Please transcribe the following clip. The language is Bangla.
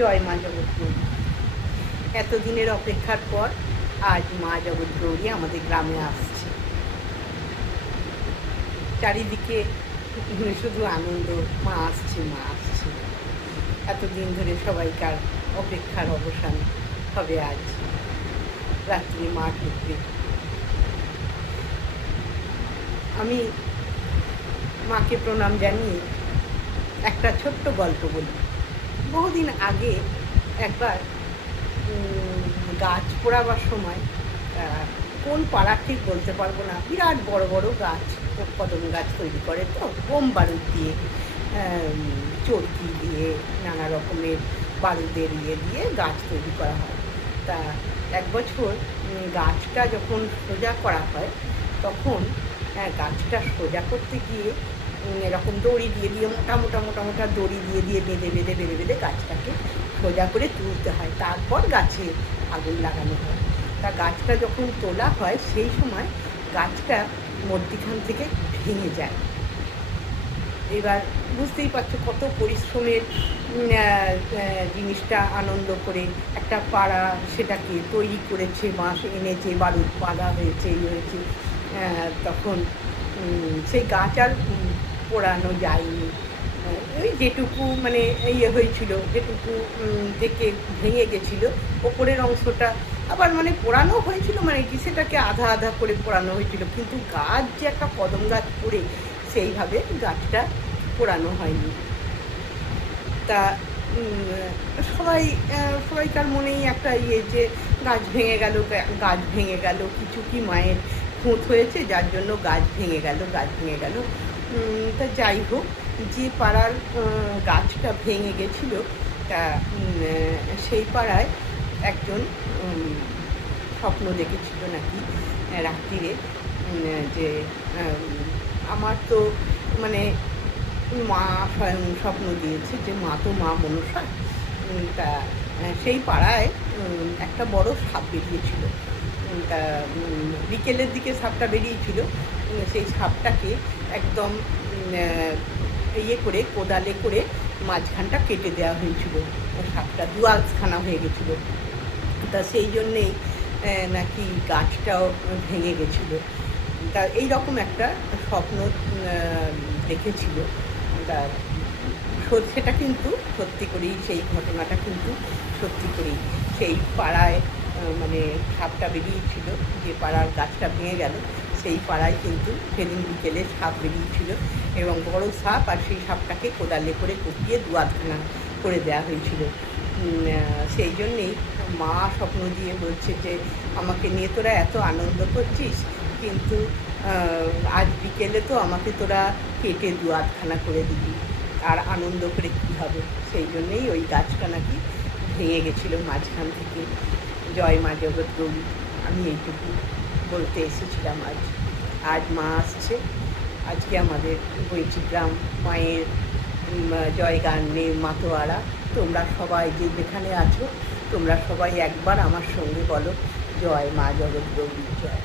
জয় মা জগৎগৌরী। এতদিনের অপেক্ষার পর আজ মা জগৎগৌরী আমাদের গ্রামে আসছে। চারিদিকে শুধু আনন্দ, মা আসছে মা আসছে। এতদিন ধরে সবাইকার অপেক্ষার অবসান হবে আজ। রাত্রে মা ঢুকবে। আমি মাকে প্রণাম জানিয়ে একটা ছোট্ট গল্প বলি। বহুদিন আগে একবার গাছ পোড়াবার সময় কোন পাড়া ঠিক বলতে পারবো না, বিরাট বড় বড় গাছ, কদম গাছ তৈরি করে তো বোম বারুদ দিয়ে, চরকি দিয়ে, নানা রকমের বারুদের দিয়ে গাছ তৈরি করা হয়। তা এক বছর গাছটা যখন সোজা করা হয় তখন গাছটা সোজা করতে গিয়ে এরকম দড়ি দিয়ে মোটা মোটা মোটা মোটা দড়ি দিয়ে বেঁধে গাছটাকে সোজা করে তুলতে হয়, তারপর গাছে আগুন লাগানো হয়। তা গাছটা যখন তোলা হয় সেই সময় গাছটা মধ্যিখান থেকে ভেঙে যায়। এবার বুঝতেই পারছো কত পরিশ্রমের জিনিসটা, আনন্দ করে একটা পাড়া সেটাকে তৈরি করেছে, বাঁশ এনেছে, বারুদ বাঁধা হয়েছে, হয়েছে। তখন সেই গাছ আর পোড়ানো যায়নি। ওই যেটুকু মানে হয়েছিল, যেটুকু থেকে ভেঙে গেছিলো ওপরের অংশটা আবার মানে পোড়ানো হয়েছিল, মানে কি সেটাকে আধা আধা করে পোড়ানো হয়েছিল, কিন্তু গাছ যে একটা কদম গাছ পড়ে সেইভাবে গাছটা পোড়ানো হয়নি। তা সবাইকার মনেই একটা যে গাছ ভেঙে গেল কিছু কি মায়ের খুঁত হয়েছে যার জন্য গাছ ভেঙে গেল। তা যাই হোক, যে পাড়ার গাছটা ভেঙে গেছিল তা সেই পাড়ায় একজন স্বপ্ন দেখেছিল নাকি রাত্রিরে, যে আমার তো মানে মা স্বয়ং স্বপ্ন দিয়েছে যে মা তো মা মনসা। তা সেই পাড়ায় একটা বড় সাপ বেরিয়েছিল। তা বিকেলের দিকে সাপটা বেরিয়েছিল। সেই সাপটাকে একদম কোদালে করে মাঝখানটা কেটে দেওয়া হয়েছিল। সাপটা দুয়ারখানা হয়ে গেছিলো। তা সেই জন্যেই নাকি গাছটাও ভেঙে গেছিলো। তা এইরকম একটা স্বপ্ন দেখেছিল। তা সেটা কিন্তু সত্যি করেই, সেই ঘটনাটা কিন্তু সত্যি করেই সেই পাড়ায় মানে সাপটা বেরিয়েছিল, যে পাড়ার গাছটা ভেঙে গেল সেই পাড়ায় কিন্তু সেদিন বিকেলে সাপ বেরিয়েছিল এবং বড় সাপ, আর সেই সাপটাকে কোদালে করে কুপিয়ে দুয়ারখানা করে দেওয়া হয়েছিল। সেই জন্যেই মা স্বপ্ন দিয়ে বলছে যে আমাকে নিয়ে তোরা এত আনন্দ করছিস, কিন্তু আজ বিকেলে তো আমাকে তোরা কেটে দুয়ারখানা করে দিবি, আর আনন্দ করে কী হবে। সেই জন্যেই ওই গাছটা নাকি ভেঙে গেছিলো মাঝখান থেকে। জয় মা জগৎগৌরী। আমি এইটুকু বলতে এসেছিলাম আজ মা আসছে। আজকে আমাদের বৈচিগ্রাম মায়ের জয়গান নিয়ে মাতোয়ারা। তোমরা সবাই যে যেখানে আছো তোমরা সবাই একবার আমার সঙ্গে বলো, জয় মা জগৎগৌরী জয়।